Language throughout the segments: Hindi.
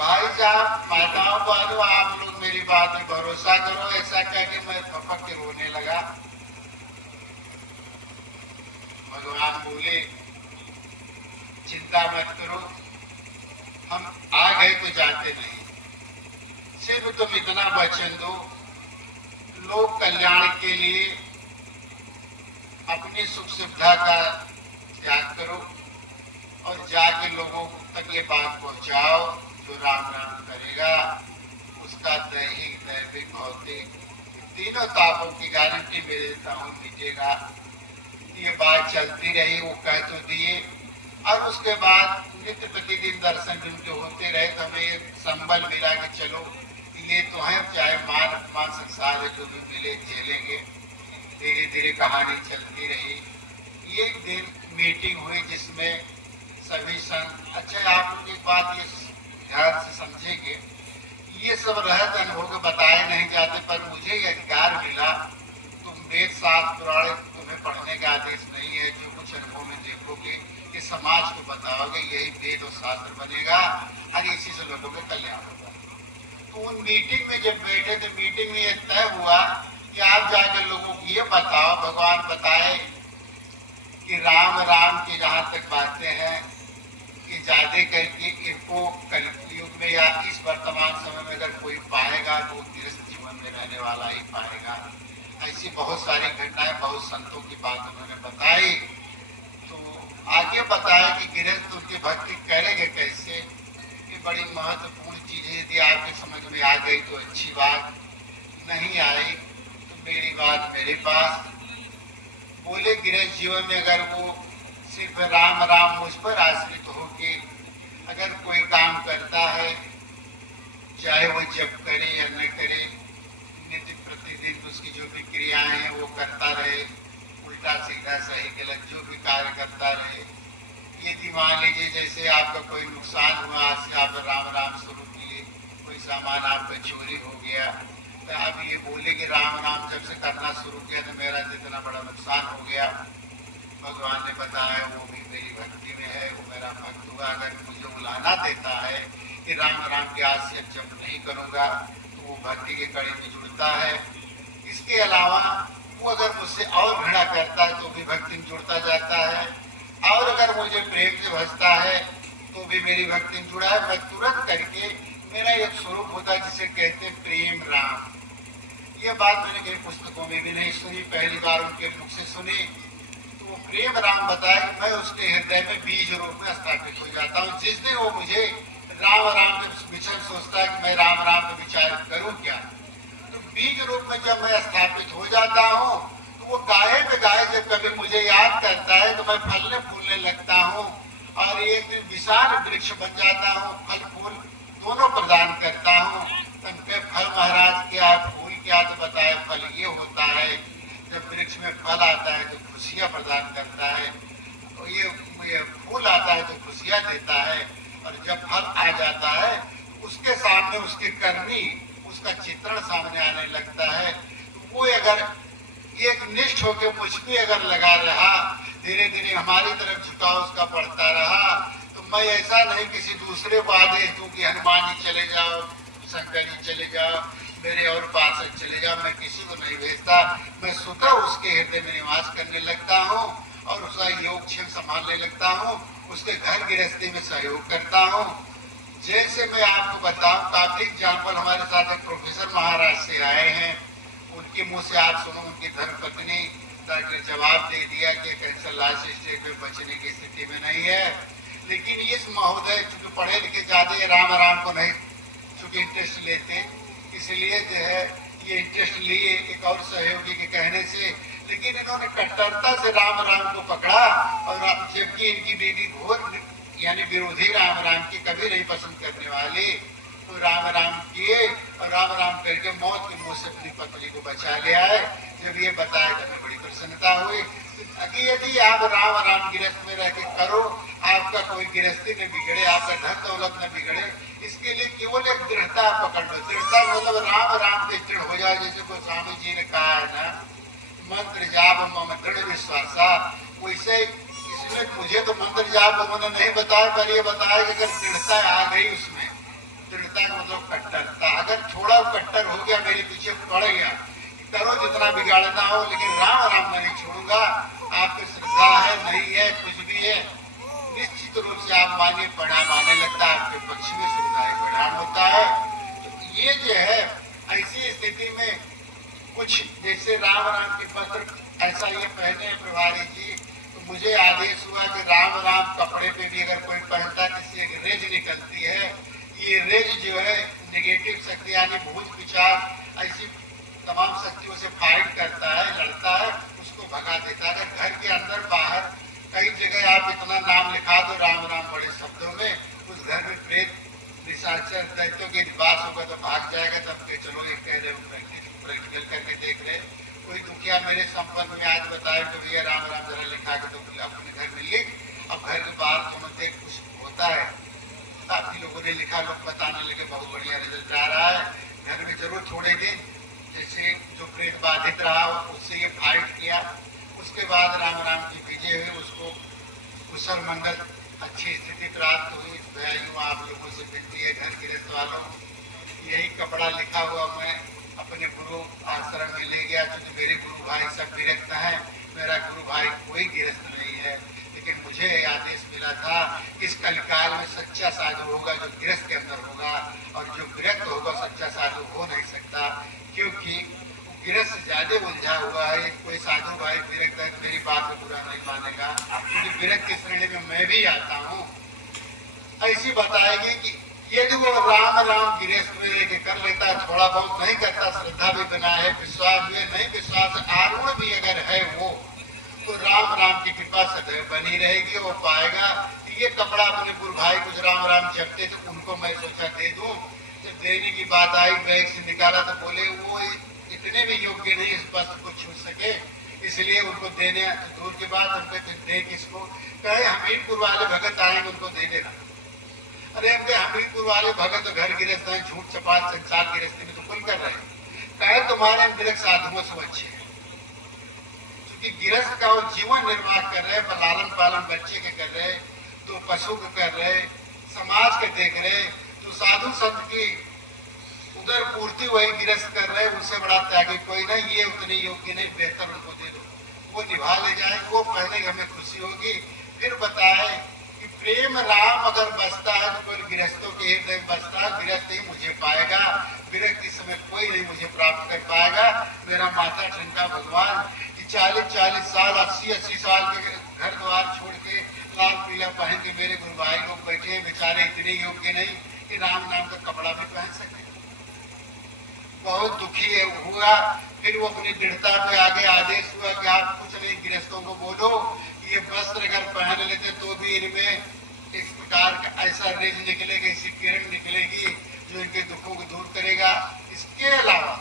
भाई साहब, माताओं बहनों, आप लोग मेरी बात में भरोसा करो। ऐसा कह के मैं फपक के रोने लगा। भगवान बोले, चिंता मत करो, हम आ गए तो जाते नहीं। सिर्फ तुम इतना वचन दो, लोक कल्याण के लिए अपनी सुख सुविधा का त्याग करो और जाके लोगों तक ये बात पहुंचाओ। जो राम नाम करेगा उसका दैहिक दैविक भौतिक तीनों तापों की गारंटी मैं देता हूँ मिटेगा। ये बात चलती रही, वो कह तो दिए। और उसके बाद नित्य प्रतिदिन दर्शन भी उनके होते रहे तो हमें एक संबल मिला कि चलो ये तो है, चाहे मान मान संसार है, जो भी मिले झेलेंगे। धीरे धीरे कहानी चलती रही। एक दिन मीटिंग हुई जिसमें सभी संत, अच्छा आप लोग एक बात ये ध्यान से समझेंगे, ये सब रहत अनुभव बताए नहीं जाते, पर मुझे ये अधिकार मिला। तुम वेद शास्त्र पुराण तुम्हें पढ़ने का आदेश नहीं है। जो कुछ अनुभव में देखोगे ये समाज को बताओगे, यही वेद और शास्त्र बनेगा और इसी से लोगों का कल्याण होगा। तो उन मीटिंग में जब बैठे थे, मीटिंग में ये तय हुआ कि आप जाकर लोगों को ये बताओ, भगवान बताए कि राम राम की जहाँ तक बातें हैं कि ज्यादा करके इनको कलयुग में या इस वर्तमान समय में अगर कोई पाएगा तो गृहस्थ जीवन में रहने वाला ही पाएगा। ऐसी बहुत सारी घटनाएं बहुत संतों की बात उन्होंने बताई। तो आगे बताया कि गृहस्थ उनकी भक्ति करेंगे कैसे। ये बड़ी महत्वपूर्ण चीज है। यदि आपके समझ में आ गई तो अच्छी बात, नहीं आई तो मेरी बात मेरे पास। बोले गृहस्थ जीवन में अगर वो सिर्फ राम राम मुझ पर आश्रित होके अगर कोई काम करता है, चाहे वो जप करे या न करे, नित्य प्रतिदिन उसकी जो भी क्रियाएं हैं वो करता रहे, उल्टा सीधा सही गलत जो भी कार्य करता रहे। यदि मान लीजिए जैसे आपका कोई नुकसान हुआ, आज से आप राम राम शुरू किए, कोई सामान आपका चोरी हो गया, तो आप ये बोले कि राम राम जब से करना शुरू किया तो मेरा जितना बड़ा नुकसान हो गया। भगवान ने बताया वो भी मेरी भक्ति में है, वो मेरा भक्त हुआ। अगर मुझे उलाना देता है कि राम राम के आज से जब नहीं करूँगा तो वो भक्ति के कड़ी में जुड़ता है। इसके अलावा वो अगर मुझसे और घृणा करता है तो भी भक्ति में जुड़ता जाता है, और अगर मुझे प्रेम से भजता है तो भी मेरी भक्ति में जुड़ा है। मैं तुरंत करके मेरा एक स्वरूप होता है जिसे कहते हैं प्रेम राम। ये बात मैंने कहीं पुस्तकों में भी नहीं सुनी, पहली बार उनके मुख से सुनी। तो वो प्रेम राम बताया कि मैं उसके हृदय में बीज रूप में स्थापित हो जाता हूँ। जिस दिन वो मुझे राम राम के विचार सोचता है कि मैं राम राम पे विचार करूँ क्या, तो बीज रूप में जब मैं स्थापित हो जाता हूँ तो वो गाये पे गाये जब कभी मुझे याद करता है तो मैं फलने फूलने लगता हूँ और एक दिन विशाल वृक्ष बन जाता हूँ, फल फूल दोनों प्रदान करता हूँ। तब फल महाराज क्या, फूल क्या, तो बताया फल ये होता है जब वृक्ष में फल आता है तो खुशियाँ प्रदान करता है, तो ये फूल आता है तो खुशियाँ देता है, और जब फल आ जाता है उसके सामने उसके करनी उसका चित्रण सामने आने लगता है। तो वो अगर एक निष्ठ होकर मुझ पे अगर लगा रहा, धीरे धीरे हमारी तरफ झुकाव उसका बढ़ता रहा, तो मैं ऐसा नहीं किसी दूसरे को आदेश दूं कि हनुमान जी चले जाओ, शंकर जी चले जाओ, मेरे और पार्षद चले जाओ, मैं किसी को नहीं भेजता। मैं स्वतः उसके हृदय में निवास करने लगता हूँ और उसका योगक्षेम संभालने लगता हूँ, उसके घर गृहस्थी में सहयोग करता हूँ। जैसे मैं आपको बताऊं, काफी एग्जाम्पल हमारे साथ एक प्रोफेसर महाराज से आए हैं, उनके मुंह से आप सुनो, उनकी धर्मपत्नी ने जवाब दे दिया कि कैंसर लास्ट स्टेज में बचने की स्थिति में नहीं है। लेकिन इस महोदय चूंकि पढ़े लिखे ज्यादा राम राम को नहीं चूंकि इंटरेस्ट लेते, इसलिए जो है ये इंटरेस्ट लिए एक और सहयोगी के कहने से, लेकिन इन्होंने कट्टरता से राम राम को पकड़ा, और जबकि इनकी बीवी घोर यानी विरोधी राम राम की कभी नहीं पसंद करने वाली, तो राम राम किए और राम राम करके मौत के मुंह से अपनी पत्नी को बचा लिया है। जब ये बताया तो हमें बड़ी प्रसन्नता हुई कि यदि आप राम राम गृहस्थ में रह के करो, आपका कोई गृहस्थी न बिगड़े, आपका धन दौलत न बिगड़े, इसके लिए केवल एक दृढ़ता पकड़ लो। दृढ़ता मतलब राम राम पे दृढ़ हो जाए। जैसे गोस्वामी जी ने कहा है ना, मंत्र जाप मम दृढ़ विश्वासा, वैसे इसमें मुझे तो मंत्र जाप उन्होंने नहीं बताया, पर ये बताया कि अगर दृढ़ता आ गई उसमें दृढ़ता का मतलब कट्टरता। अगर थोड़ा कट्टर हो गया, मेरे पीछे पड़ गया, करो जितना बिगाड़ना हो, लेकिन राम राम मैं नहीं छोड़ूंगा। आपकी श्रद्धा है नहीं है कुछ भी है, निश्चित रूप से आप मानिए परिणाम आने लगता है, आपके पक्ष में सुविधाएं परिणाम होता है। तो ये जो है, ऐसी स्थिति में कुछ जैसे राम राम के पत्र ऐसा ये पहने हैं प्रभारी जी, तो मुझे आदेश हुआ कि राम राम कपड़े पे भी अगर कोई पहनता है, किसी एक रेज निकलती है, ये रेज जो है नेगेटिव शक्ति यानी भूत विचार ऐसी तमाम शक्तियों से फाइट करता है, लड़ता है, उसको भगा देता है। अगर घर के अंदर बाहर कई जगह आप इतना नाम लिखा दो राम राम बड़े शब्दों में, उस घर में प्रेत निशाचर दैत्यों के निवास होगा तो भाग जाएगा। तब के चलो ये कह रहे प्रैक्टिकल करके देख रहे। कोई दुखिया मेरे संपर्क में आज बताए तो भैया राम राम जरा लिखा के तो अपने घर में लिख, अब घर के बाहर तुम देख कुछ होता है। काफी लोगों ने लिखा, लोग बताने लगे बहुत बढ़िया रिजल्ट आ रहा है। घर में जरूर थोड़े दिन जैसे जो प्रेत बाधित रहा उससे ये फाइट किया, उसके बाद राम राम की भेजे हुए उसको कुशल मंगल अच्छी स्थिति प्राप्त हुई। भाइयों आप लोगों से विनती है, घर गृहस्थ वालों, यही कपड़ा लिखा हुआ मैं अपने गुरु आश्रम में ले गया, क्योंकि मेरे गुरु भाई सब विरक्त हैं। मेरा गुरु भाई कोई गृहस्थ नहीं है, लेकिन मुझे आदेश मिला था इस कलिकाल में सच्चा साधु होगा जो गृहस्थ के अंदर होगा, और जो विरक्त होगा सच्चा साधु हो नहीं सकता, क्योंकि गृहस्थ ज्यादा उलझा हुआ है। कोई साधु भाई विरक्त है मेरी बात को बुरा नहीं मानेगा, क्योंकि विरक्त की श्रेणी में मैं भी आता हूँ। ऐसी बताएगी कि यदि वो राम राम गृहस्थ में लेके कर लेता है, थोड़ा बहुत नहीं करता, श्रद्धा भी बना है, विश्वास भी नहीं, विश्वास आरूढ़ भी अगर है वो, तो राम राम की कृपा सदैव बनी रहेगी, वो पाएगा। ये कपड़ा अपने गुरु भाई कुछ राम राम जपते थे, उनको मैं सोचा दे दूं। जब देने की बात आई, बैग से निकाला तो बोले वो इतने भी योग्य नहीं इस वस्त्र को छू सके, इसलिए उनको देने दूर की बात, उनको दे किसको कहे, हमीरपुर वाले भगत आएंगे उनको दे देना। अरे हमके हमीरपुर वाले भगत तो घर गृहस्थ हैं, झूठ चपाट संसार गृहस्थी में तो कुल कर रहे हैं, कहे तुम्हारे अंदर साधुओं से अच्छे हैं, क्योंकि गृहस्थ का वो जीवन निर्वाह कर रहे, लालन पालन बच्चे के कर रहे, तो पशु के कर रहे, समाज के देख रहे, तो साधु संत की उधर पूर्ति वही गृहस्थ कर रहे, उनसे बड़ा त्यागी कोई नहीं। ये उतने योग्य नहीं, बेहतर उनको दे दो, वो निभा ले जाए, वो पहले हमें खुशी होगी। फिर बताए कि प्रेम राम अगर बसता है तो कोई गृहस्थों के हृदय में बसता है, गृहस्थ ही मुझे पाएगा, विरक्त इस समय कोई नहीं मुझे प्राप्त कर पाएगा। मेरा माता ठनका भगवान कि 40-40 साल 80-80 साल के घर द्वार छोड़ के लाल पीला पहन के मेरे गुरु भाई लोग बैठे, बेचारे इतने योग्य नहीं कि राम नाम का कपड़ा भी पहन सके। बहुत दुखी हुआ। फिर वो अपनी दृढ़ता पे आगे आदेश हुआ कि आप कुछ नहीं, गृहस्थों को बोलो कि ये वस्त्र अगर पहन लेते तो भी इनमें एक प्रकार का ऐसा रेज निकलेगा, ऐसी किरण निकलेगी जो इनके दुखों को दूर करेगा। इसके अलावा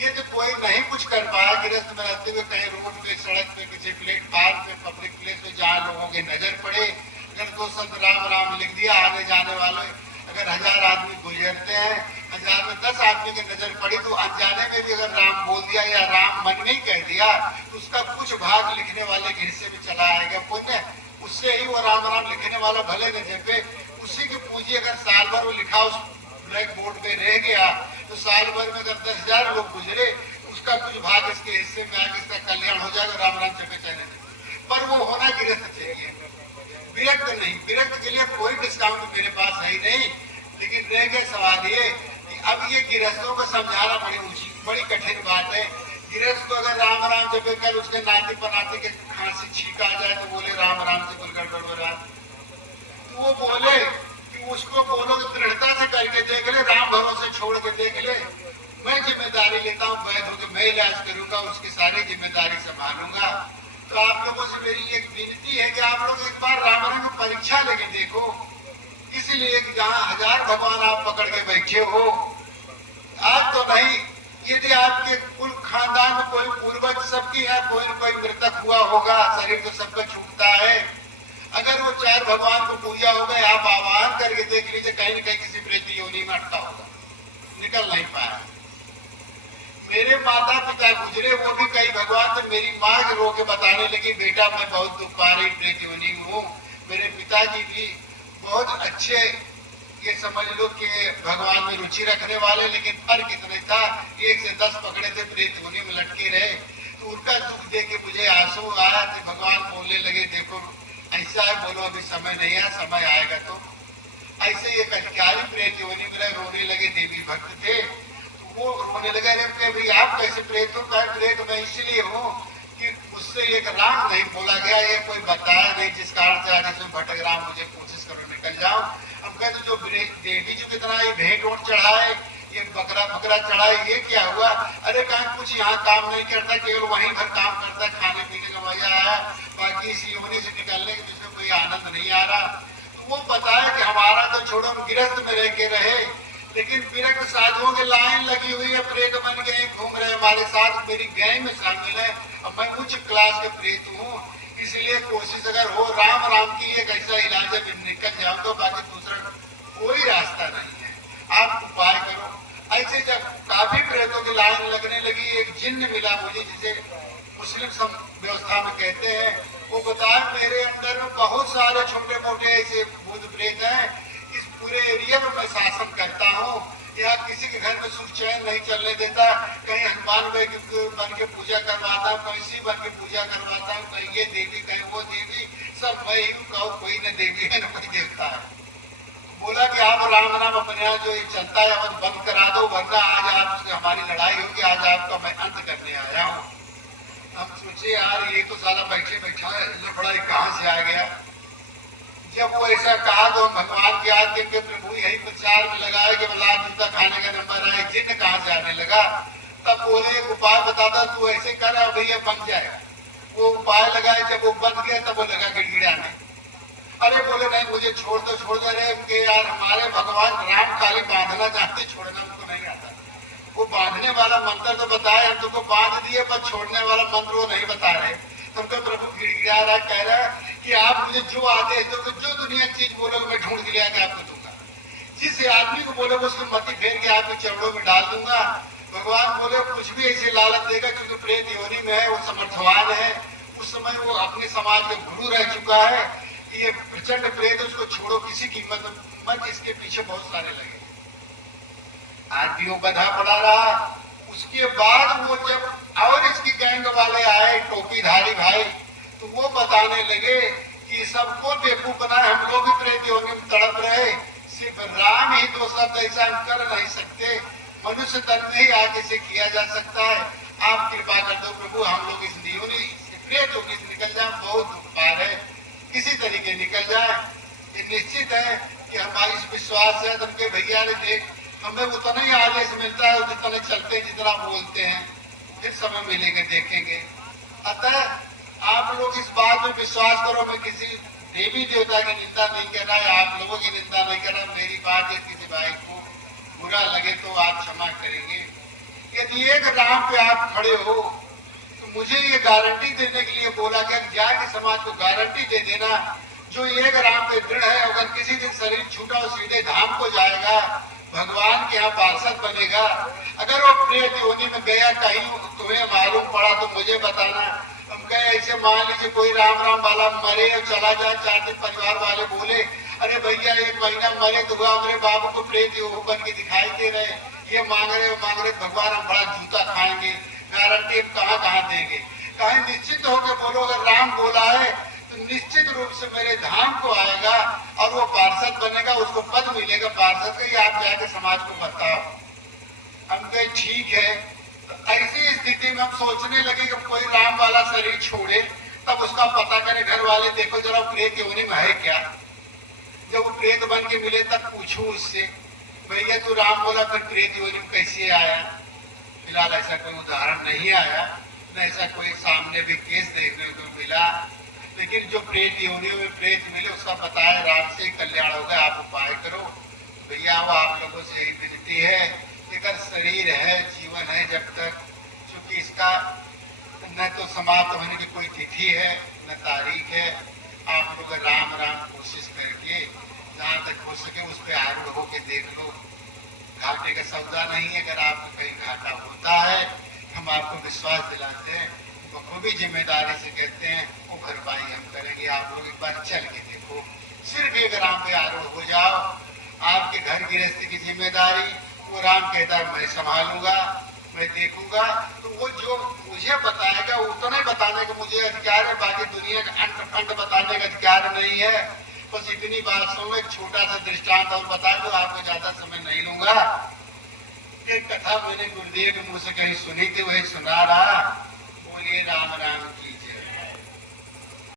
ये तो कोई नहीं कुछ कर पाया गृहस्थ में रहते हुए, कहीं रोड पे, सड़क पे, किसी प्लेटफार्म पे, पब्लिक प्लेस पे जहाँ लोगों की नजर पड़े, अगर 2 शब्द राम राम लिख दिया, आने जाने वाले अगर 1000 आदमी गुजरते हैं, 1000 में 10 आदमी की नजर पड़ी, तो अनजाने में भी अगर राम बोल दिया या राम मन में ही कह दिया, तो उसका कुछ भाग लिखने वाले के हिस्से में चला आएगा पुण्य, उससे ही वो राम राम लिखने वाला भले न जपे, उसी की पूंजी अगर साल भर वो लिखा उस ब्लैक बोर्ड पे रह गया, तो साल भर में अगर 10,000 लोग गुजरे, उसका कुछ भाग इसके हिस्से में आगे इसका कल्याण हो जाएगा, राम राम जपे चले। पर वो होना गृहस्थ चाहिए, विरक्त नहीं। विरक्त के लिए कोई डिस्काउंट मेरे पास है ही नहीं, लेकिन रह गए सवाल ये कि अब ये गृहस्थों को समझाना बड़ी कठिन बात है। गृहस्थ को अगर राम राम जपे कल उसके नाती पनाती के खांसी छींक आ जाए तो बोले राम राम से कुल गड़बड़, तो वो बोले कि उसको बोलो तो दृढ़ता से करके देख ले, राम भरोसे छोड़ के देख ले, मैं जिम्मेदारी लेता हूँ, वैध होकर मैं इलाज करूंगा, उसकी सारी जिम्मेदारी संभालूंगा। तो आप लोगों से मेरी एक विनती है कि आप लोग एक बार राम राम की परीक्षा लेके देखो, इसलिए कि जहाँ 1000 भगवान आप पकड़ के बैठे हो, आज तो नहीं, यदि आपके कुल खानदान में कोई पूर्वज सबकी है, कोई न कोई मृतक हुआ होगा, शरीर तो सबका छूटता है, अगर वो 4 भगवान को पूजा हो गए, आप आह्वान करके देख लीजिए, कहीं न कहीं किसी प्रेत योनि में अटका होगा, निकल नहीं पाया। मेरे माता पिता गुजरे, वो भी कई भगवान थे, मेरी माँ रो के बताने लगी बेटा मैं बहुत दुख पा रही प्रेत योनि में हूँ। मेरे पिताजी भी बहुत अच्छे ये समझ लो कि भगवान में रुचि रखने वाले, लेकिन फर्क इतना था 1 से 10 पकड़े थे, प्रेत योनि में लटके रहे। तो उनका दुख देख के मुझे आंसू आया। तो भगवान बोलने लगे, देखो ऐसा है, बोलो अभी समय नहीं है, समय आएगा। तो ऐसे ये कठियारी प्रेत योनि में रोने लगे। देवी भक्त थे तो वो रोने लगे, अरे भाई आप कैसे प्रेत हो? क्या प्रेत मैं इसलिए हूँ कि मुझसे एक राम नहीं बोला गया, ये कोई बताया नहीं, जिस कारण से आज इसमें भटक रहा, मुझे कोशिश करो निकल जाओ। हम कहते जो देवी जी कितना ये भेंट ओट चढ़ाए, ये बकरा बकरा चढ़ाए, ये क्या हुआ? अरे कहीं कुछ यहाँ काम नहीं करता, केवल वहीं भर काम करता, खाने पीने का मजा आया, बाकी इस योनि से निकलने के जिसमें कोई आनंद नहीं आ रहा। तो वो बताया कि हमारा तो छोड़ो गिरफ्त में रह के रहे, लेकिन विरक्त साधुओं की लाइन लगी हुई है, प्रेत बन गए घूम रहे हमारे साथ, मेरी गैंग में शामिल है। अब मैं उच्च क्लास के प्रेत हूँ, इसलिए कोशिश अगर हो राम राम की एक ऐसा इलाज है निकल जाऊं, तो बाकी दूसरा कोई रास्ता नहीं है, आप उपाय करो। ऐसे जब काफी प्रेतों की लाइन लगने लगी, एक जिन्न मिला मुझे, जिसे मुस्लिम व्यवस्था में कहते हैं। वो बताया मेरे अंदर में बहुत सारे छोटे मोटे ऐसे भूत प्रेत हैं, इस पूरे एरिया में मैं शासन करता हूँ, यहाँ किसी के घर में सुख चैन नहीं चलने देता, कहीं हनुमान बन के पूजा करवाता हूँ, कहीं शिव बन के पूजा करवाता हूँ, कहीं ये देवी कहीं वो देवी, सब मैं ही कहूँ, कोई न देवी है न कोई देवता है। तो बोला कि आप राम नाम अपने यहाँ जो चलता है वो बंद करा दो, वरना आज आपसे हमारी लड़ाई होगी, आज आपका मैं अंत करने आया हूँ। हम सोचे यार ये तो साला बैठे बैठा लफड़ा कहाँ से आ गया। जब वो ऐसा कहा तो भगवान के आते के प्रभु यही प्रचार में लगाया कि बला जूता खाने का नंबर आए, जिन्न कहाँ से आने लगा। तब बोले एक उपाय बताता, तू ऐसे कर भैया बन जाएगा। वो उपाय लगाए, जब वो बन गया तब वो लगा गिड़गिड़ाने। अरे बोले नहीं मुझे छोड़ दो रे उनके यार, हमारे भगवान राम खाली बांधना चाहते, छोड़ना उनको नहीं आता। वो बांधने वाला मंत्र तो बताए, हम तुमको बांध दिए, पर छोड़ने वाला मंत्र वो नहीं बता रहे। तुमको प्रभु गिड़गिड़ा रहा, कह रहा कि आप मुझे जो आदेश दोगे, जो दुनिया चीज बोलोगे मैं ढूंढ के आके आपको दूंगा। जिस आदमी को बोलोगे उसकी मति फेर के आपके चरणों में डाल दूंगा। भगवान बोले कुछ भी ऐसे लालच देगा, क्योंकि प्रेत योनि में है, वो समर्थवान है, उस समय वो अपने समाज का गुरु रह चुका है। ये प्रचंड प्रेत, उसको छोड़ो, किसी कीमत मत, इसके पीछे बहुत सारे लगे। आज भी वो बधा पड़ा रहा। उसके बाद वो जब और इसकी गैंग वाले आए टोपीधारी भाई, तो वो बताने लगे कि सबको बेवकूफ बनाए, हम लोग भी प्रेत योनि में तड़प रहे, सिर्फ राम ही दो शब्द ऐसा कर नहीं सकते, मनुष्य तन में ही आगे से किया जा सकता है। आप कृपा कर दो प्रभु, हम लोग इस योनि प्रेत योनि से निकल जाए, बहुत दुख पा रहे, किसी तरीके निकल जाए। ये निश्चित है कि हमारी इस विश्वास है तुमके भैया ने देख, हमें उतना ही आदेश मिलता है जितना चलते हैं, जितना बोलते हैं, फिर समय मिलेंगे देखेंगे। अतः आप लोग इस बात में विश्वास करो, मैं किसी देवी देवता की निंदा नहीं कर रहा है, आप लोगों की निंदा नहीं कर रहा। मेरी बात है किसी भाई को बुरा लगे तो आप क्षमा करेंगे। यदि एक राम पे आप खड़े हो तो मुझे ये गारंटी देने के लिए बोला गया, जाके समाज को गारंटी दे देना, जो एक राम पे दृढ़ है, अगर किसी दिन शरीर छूटा और सीधे धाम को जाएगा, भगवान के यहाँ पार्षद बनेगा। अगर वो प्रेत योनि में गया, कहीं तुम्हें मालूम पड़ा तो मुझे बताना। हम कहे ऐसे मान लीजिए कोई राम राम वाला मरे और चला जाए, 4 दिन परिवार वाले बोले अरे भैया 1 महीना मरे तो हुआ, मेरे बाबू को प्रेत बन के दिखाई दे रहे, ये मांग रहे भगवान हम बड़ा जूता खाएंगे, गारंटी हम कहाँ देंगे। कहीं निश्चित होकर बोलो, अगर राम बोला है तो निश्चित रूप से मेरे धाम को आएगा और वो पार्षद बनेगा, उसको पद मिलेगा पार्षद का, ये आप जाके समाज को बताओ। हम कहे ठीक है। तो ऐसी स्थिति में हम सोचने लगे कि कोई राम वाला शरीर छोड़े, तब उसका पता करे, घर वाले देखो जरा प्रेत योनि में है क्या। जब वो प्रेत बन के मिले तब पूछू उससे, भैया तू राम बोला फिर प्रेत योनि में कैसे आया? फिलहाल ऐसा कोई उदाहरण नहीं आया, न ऐसा कोई सामने भी केस देखने को मिला। लेकिन जो प्रेत योनियों में प्रेत मिले उसका बताया राम से कल्याण होगा, आप उपाय करो। भैया वो आप लोगों से यही विनती है, लेकर शरीर है, जीवन है जब तक, क्योंकि इसका न तो समाप्त होने की कोई तिथि है न तारीख है। आप लोग राम राम कोशिश करके जहाँ तक हो सके उस पर आरूढ़ होके देख लो। घाटे का सौदा नहीं है, अगर आपको कहीं घाटा होता है हम आपको विश्वास दिलाते हैं, बखूबी जिम्मेदारी से कहते हैं वो भरपाई हम करेंगे। आप लोग एक बार चल के देखो, सिर्फ एक राम पे आरूढ़ हो जाओ, आपके घर गृहस्थी की जिम्मेदारी वो राम कहता है मैं संभालूंगा, मैं देखूंगा। तो वो जो मुझे बताएगा उतना ही बताने का मुझे अधिकार है, बाकी दुनिया का अंत फंड बताने का अधिकार नहीं है। बस इतनी बात सुनो, एक छोटा सा दृष्टांत और बता दो, आपको ज्यादा समय नहीं लूंगा। एक कथा मैंने गुरुदेव के मुंह से कहीं सुनी थी, वही सुना रहा। बोलिए राम राम की